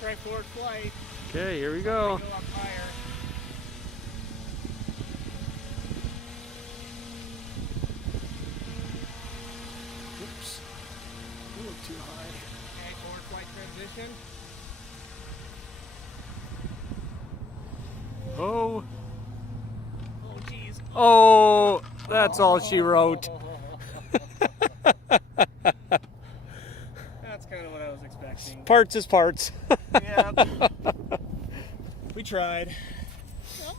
try forward flight. Okay, here we go. Go up higher. Oops. A little too high. Okay, forward flight transition. Oh. Oh, jeez. Oh, that's all she wrote. That's kind of what I was expecting. Parts is parts. Yeah. We tried. Well,